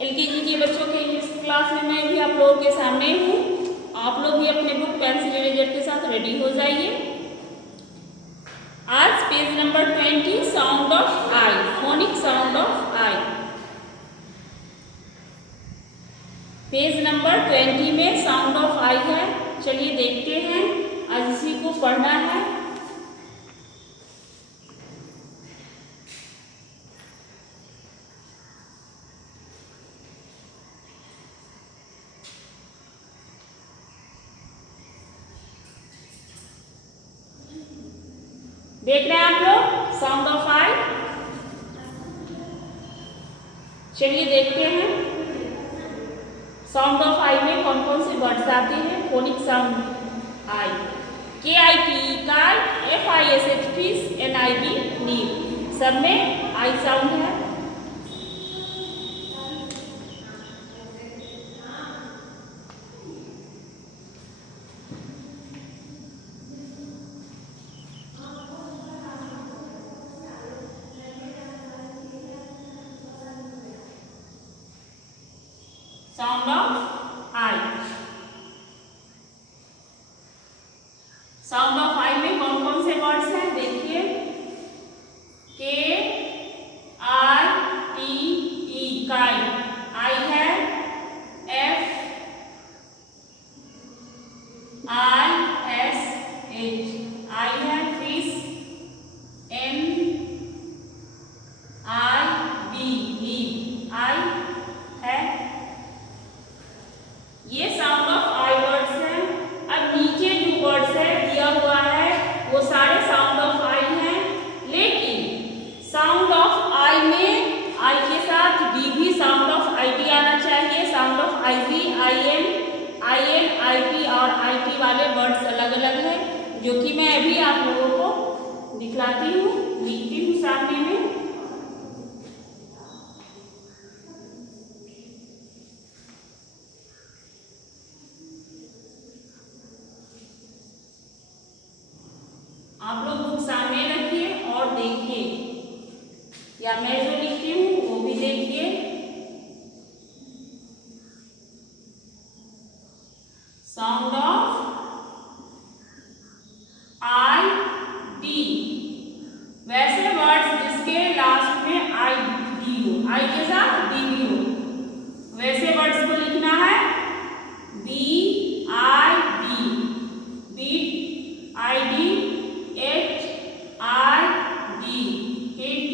LKG के बच्चों के इस क्लास में मैं भी आप लोगों के सामने हूँ। आप लोग भी अपने बुक पेंसिल इरेजर के साथ रेडी हो जाइए। आज page number 20 sound of I, phonic sound of I. Page number 20 में साउंड ऑफ आई है। चलिए देखते हैं, आज इसी को पढ़ना है। देख रहे हैं आप लोग साउंड ऑफ आई। चलिए देखते हैं साउंड ऑफ आई में कौन कौन से वर्ड्स आते हैं। Phonic sound I, KIT kite, FISH fish, NIB नील, सब में आई साउंड है। Sound of I, sound of I में कौन कौन से वर्ड्स हैं देखिए। KITE काइट, आई है। FISH आई है। फिश, NIB नील, आई है। ये साउंड ऑफ आई वर्ड्स हैं। अब नीचे जो वर्ड्स है दिया हुआ है वो सारे साउंड ऑफ आई हैं, लेकिन साउंड ऑफ आई में आई के साथ डी भी साउंड ऑफ आई टी आना चाहिए। Sound of IG, IM, IN, IP और IT वाले वर्ड्स अलग अलग हैं, जो कि मैं अभी आप लोगों को दिखलाती हूँ, लिखती हूँ सामने में। आप लोग बुक सामने रखिए और देखिए, या मैं जो लिखती हूँ वो भी देखिए। साउंड ऑफ आई डी, वैसे वर्ड्स जिसके लास्ट में आई डी हो, आई के साथ डी भी हो, वैसे वर्ड्स को लिखना है। BID, bid, ID, HID, hid,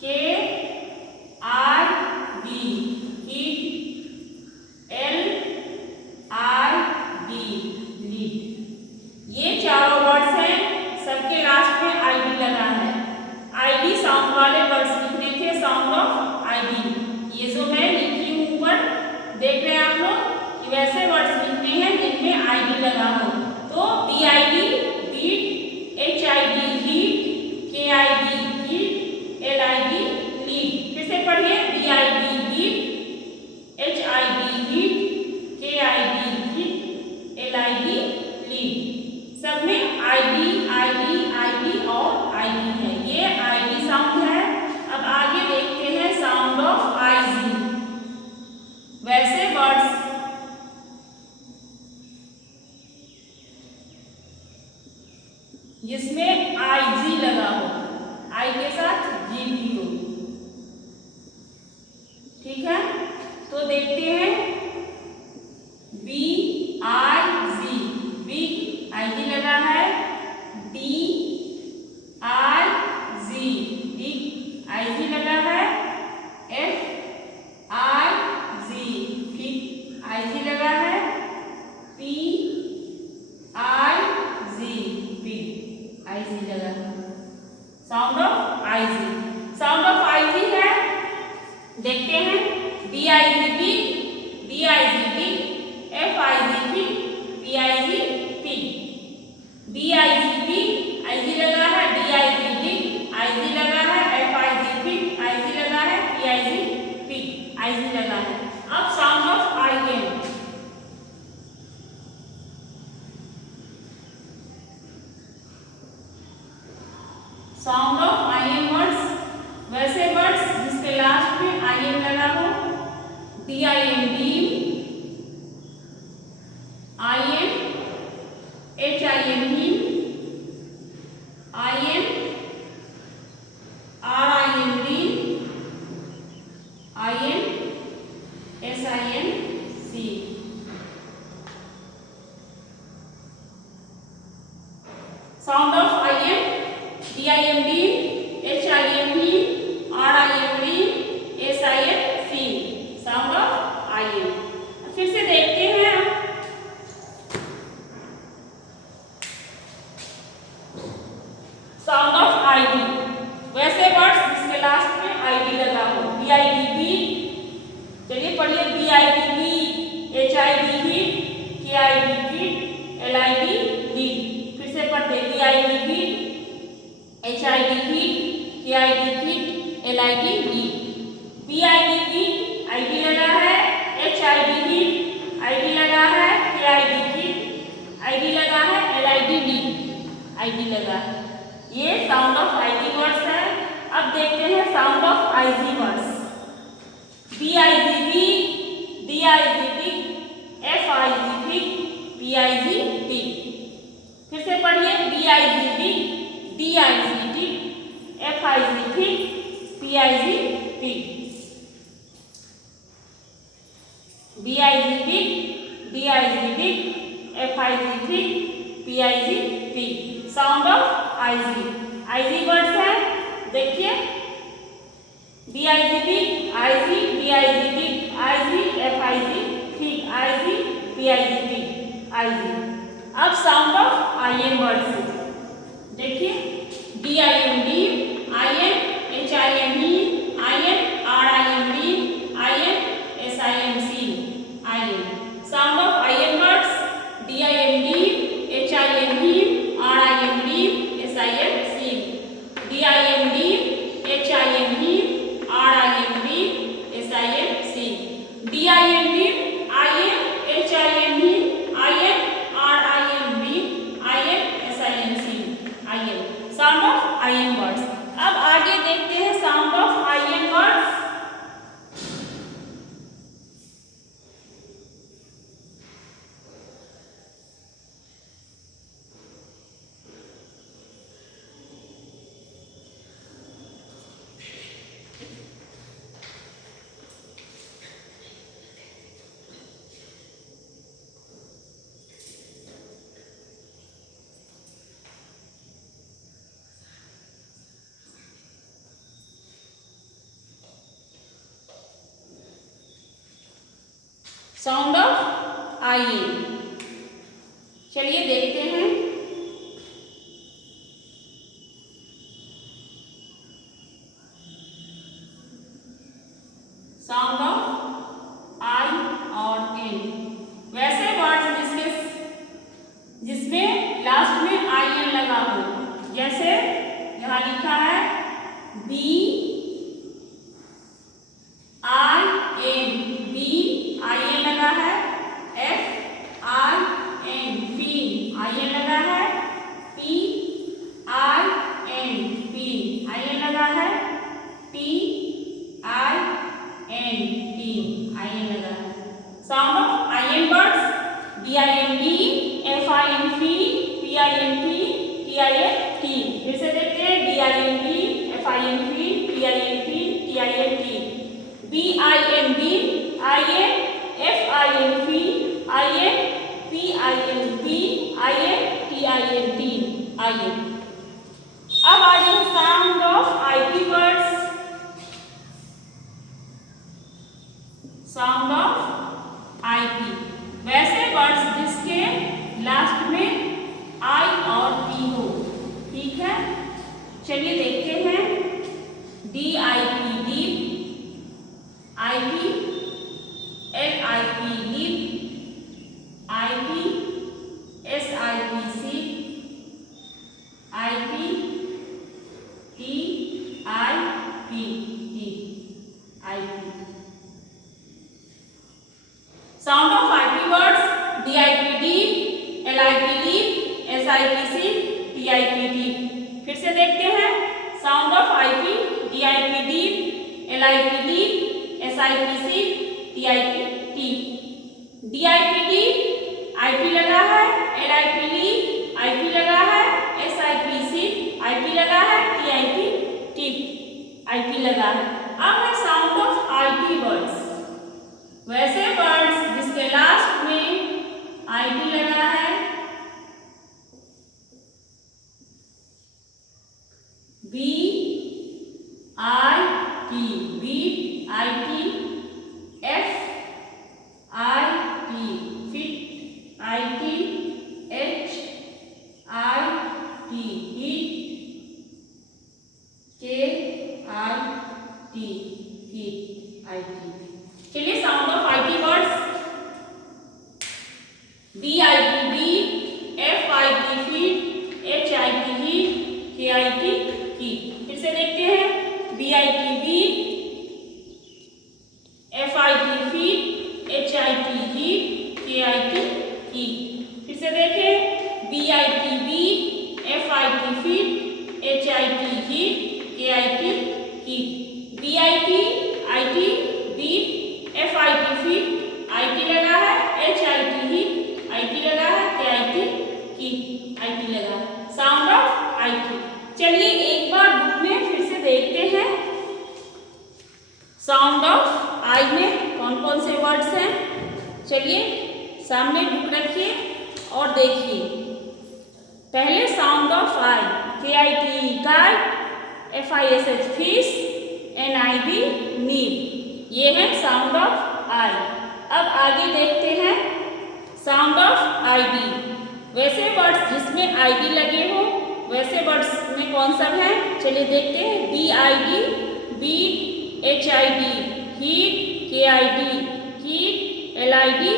KID, hit, LID lid. ये चारों वर्ड्स हैं, सबके लास्ट में ID लगा है। ID साउंड वाले वर्ड्स लिखने थे, साउंड ऑफ ID। ये जो मैं लिखी हूँ ऊपर, देख रहे हैं आप लोग कि वैसे वर्ड्स लिखने हैं जिनमें ID लगा हो। तो BID bid, HID hid, KID heat, LID lid. फिर से पढ़िए, BID bid, HID hid, KID heat, LID lid. सब में ID, ID और ID है। ये ID साउंड है। अब आगे देखते हैं साउंड ऑफ IG, वैसे वर्ड्स जिसमें IG लगा हो, आई के साथ G भी हो, ठीक है। तो देखते हैं BIG, बिग, IG लगा है। DIG, बिग, IG लगा है। FIG, फिग, IG लगा है। PIG, पिग, IG लगा है। Sound of IG, sound of IG है। देखते हैं BIG big, BIG big, FIG fig, PIG pig, BIG big, IG लगा है। DIG बिग, IG लगा है। FIG फिग, IG लगा है। PIG पिग, IG लगा है। अब sound of IN, sound of IN words, वैसे वर्ड्स जिसके लास्ट में IN लगा हो, चलिए पढ़िए BIB beat, HIB hit, KIB kit, LIB lead. फिर से पढ़ते BIB beat, HIB hit, KIB kit, LIB lead. BIB kit IB लगा है, HIB हिट IB लगा है, KIB किट IB लगा है, LIB लीड IB लगा है। ये साउंड ऑफ IB वर्ड्स है। अब देखते हैं sound of IG words. BIG beat, DIG big, FIG fig, PIG pig. फिर से पढ़िए BIG big, DIG dig, FIG fig, PIG pig. BIG big, DIG dig, FIG fig, PIG pig. Sound of IG words है, देखिए BIG big, IG, DIG dig, IG, FIG fig, IG, PIG pig, IG। अब sound of IM words देखिए DIM dim, IN, HIM him, IN, RIM rim, IN, SIM sim, IN। Sound of IM words DIM dim, HIM him, RIM rim, SIM sim. DIM dim, HIM him, RIM rim, SIM sim. DIM dim, IN, HIM him, IN, RIM rim, IN, SIM sim, IN। Sound of IM words. अब आगे देखते हैं sound of IN words. Sound of IN, चलिए देखते हैं। Sound of I और N, वैसे words जिसमें लास्ट में IN लगा हो, जैसे यहाँ लिखा है BIN, IN लगा है, FIN फिन IN लगा है, PIN पिन IN लगा है, TIN टीन IN लगा है। Sound of IN words DIN din, FIN fin, PIN pin, TIN tin. फिर से देखते हैं DIN din, FIN fin, PIN pin, TIN tin. BIN dim, IN, FIN fin, IN, PIN pin, IN, TIN tin IN। अब आ जाए sound of IP words. Sound of IP, वैसे words जिसके last में I और P हो, ठीक है। चलिए देखते हैं DIP dip, IP, LIP lip, IP, SIP sip, IP, TIP tip, IP। Sound of IP words DIP dip, LIP lip, SIP sip, TIP tip. फिर से देखते हैं sound of IP DIP dip, LIP lip, SIP sip, TIP tip. DIP dip IP लगा है, LIP lip IP लगा है, SIP sip IP लगा है, TIP टिप IP लगा है। अब है साउंड ऑफ IP वर्ड्स, वैसे वर्ड्स जिसके लास्ट में IP लगा है, BIT bit IT, FIT fit IT, HIT hit, KIT hit IT। चलिए sound of I T words, B I T bit, F I T fit, H I T hit, K I T kit. फिर से देखते हैं, B I T bit, F I T fit, H I T hit, K I T kit. फिर से देखें, B I T bit, F I T fit, H I T hit, K I T kit. B I T bit, F I T fit, I T लगा है, H I T hit, I T लगा है, के I T की, आई T लगा है। Sound of I T. चलिए एक बार बुक में फिर से देखते हैं, साउंड ऑफ आई में कौन कौन से वर्ड्स हैं। चलिए सामने बुक रखिए और देखिए। पहले sound of I, K I T kite, F I S H fish, N I B need, ये है साउंड ऑफ आई। अब आगे देखते हैं साउंड ऑफ आई डी। वैसे वर्ड्स जिसमें आई डी लगे हो वैसे वर्ड्स में कौन सा है, चलिए देखते हैं। B I D bid, H I D hid, K I D kid, L I D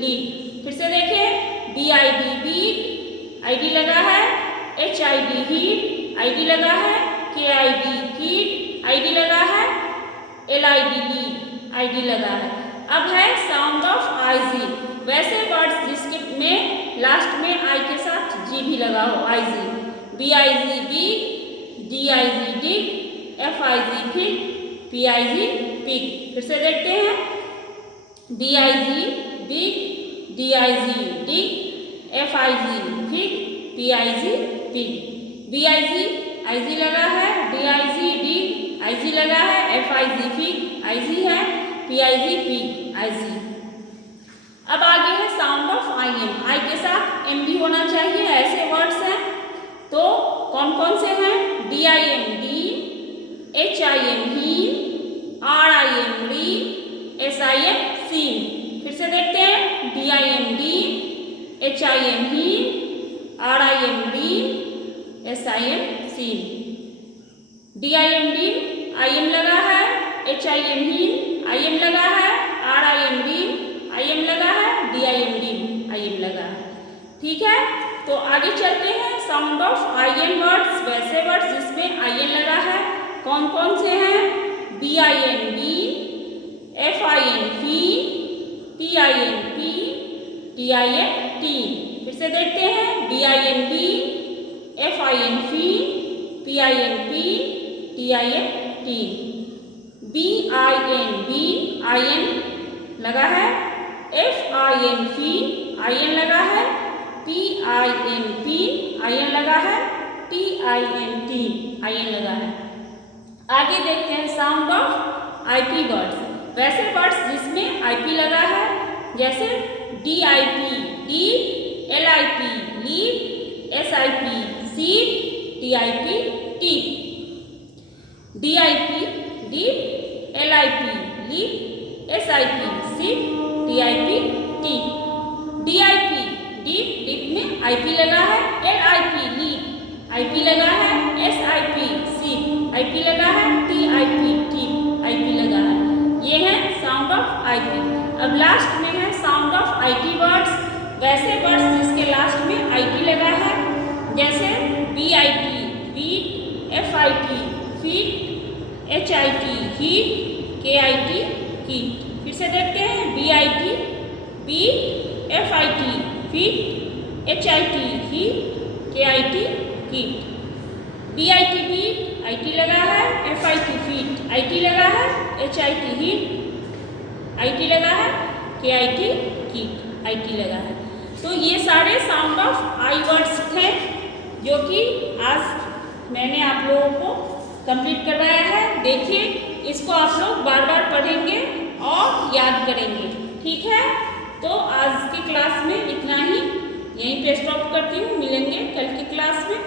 lid. फिर से देखें, B I D bid, I D लगा है, H I D hid, I D लगा है, के आई डी कीट, आई डी लगा है, L I D lead, I D लगा है। अब है साउंड ऑफ आई जी। वैसे वर्ड्स जिसके में लास्ट में आई के साथ जी भी लगा हो, I G. B I G B, D I G D, F I G fit, P I G pick. फिर से देखते हैं, B I G big, D I G dig, F I G fit, P I G pick. B I G लगा है, D I G dig, I G लगा है, F I G fit, आई जी है, P I G pick, आई जी। अब आगे है sound of I am. आई के साथ एम भी होना चाहिए, ऐसे वर्ड्स हैं तो कौन कौन से हैं। D I M D, H I M ही, आर आई एम री, एस आई एम सीन। फिर से देखते हैं, D I M D, H I M ही, आर आई एम री, S I M seen. D I M D, I M लगा है, एच आई एम ही, आई एम लगा है, आर आई एम री, आई एम लगा है, D I M D, I M लगा है। ठीक है, तो आगे चलते हैं। Sound of I N words, वैसे वर्ड्स जिसमें आई एन लगा है कौन कौन से हैं। B I N B, F I N P, T I N P, T I N T. फिर से देखते हैं, B I N B, F I N P, P I N P, T I N T. B I N B, I N लगा है, F I N P, I N लगा है, P I N P, I N लगा है, T I N T, I N लगा है। आगे देखते हैं sound of I P words. वैसे वर्ड्स जिसमें आई पी लगा है, जैसे D I P D, L I P lead, S I P seed, T I P T. D I P D, L I P lead, S I P seed, T I P T. D I P deep, deep में आई P लगा है, L I P lead, I P लगा है, S I P seed, I P लगा है, T I P T, I P लगा है। ये है साउंड ऑफ आई पी। अब लास्ट में है sound of I T words. वैसे वर्ड्स जिसके लास्ट में आई टी लगा है, जैसे B I T bit, F I T fit, H I T hit, K I T kit. फिर से देखते हैं, B I T bit, F I T fit, H I T hit, K I T kit. B I T bit, I T लगा है, F I T fit, I T लगा है, H I T hit, I T लगा है, के I T कीट, आई T लगा है। तो ये सारे साउंड ऑफ आई वर्ड्स थे जो कि आज मैंने आप लोगों को कंप्लीट करवाया है। देखिए, इसको आप लोग बार बार पढ़ेंगे और याद करेंगे। ठीक है, तो आज की क्लास में इतना ही, यहीं पे स्टॉप करती हूँ। मिलेंगे कल की क्लास में।